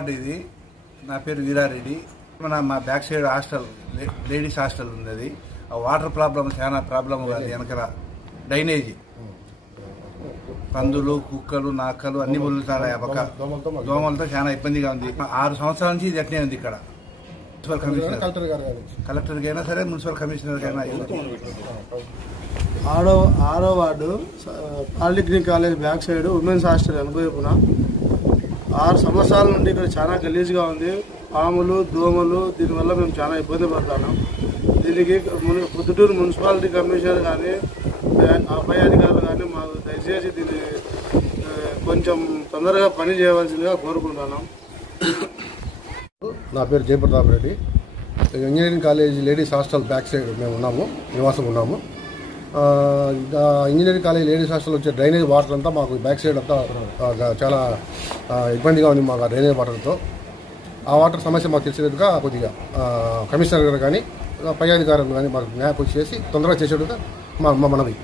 Ward ఇది. నా పేరు వీరారెడ్డి. మా back side hostel, ladies hostel ఉంది. అది ఆ వాటర్ ప్రాబ్లం చాలా ప్రాబ్లం కాదు. వెనకల డ్రైనేజీ, పందులు, కుక్కలు, నాక్కలు అన్ని వదులుతాయి. దోమలతో చాలా ఇబ్బందిగా ఉంది. 6 సంవత్సరాల నుంచి ఇది అట్నే ఉంది ఇక్కడ. మున్సిపల్ కమిషనర్, కలెక్టర్కి అయినా సరే, మున్సిపల్ కమిషనర్కి అయినా. ఆరో ward polytechnic college back side women's hostel అనుకోవైపున 6 సంవత్సరాల నుండి ఇక్కడ చాలా గలీజ్గా ఉంది. పాములు, దోమలు, దీనివల్ల మేము చాలా ఇబ్బంది పడుతున్నాం. దీనికి పొద్దుటూరు మున్సిపాలిటీ కమిషనర్ కానీ, పై అధికారులు కానీ మాకు దయచేసి దీన్ని కొంచెం తొందరగా పని చేయవలసిందిగా కోరుకుంటున్నాం. నా పేరు Jayaprathap Reddy. Engineering college ladies hostel back side మేము ఉన్నాము, నివాసం ఉన్నాము. ఇంజనీరింగ్ కాలేజ్ లేడీస్ హాస్టల్ వచ్చే డ్రైనేజ్ వాటర్ అంతా మాకు బ్యాక్ సైడ్ అంతా చాలా ఇబ్బందిగా ఉంది. మాకు ఆ డ్రైనేజ్ వాటర్తో ఆ వాటర్ సమస్య మాకు తెలిసేట్టుగా కొద్దిగా కమిషనర్ గారు కానీ, పై అధికారులు కానీ మాకు న్యాయం చేసి తొందరగా చేసేట్టుగా మా మనవి.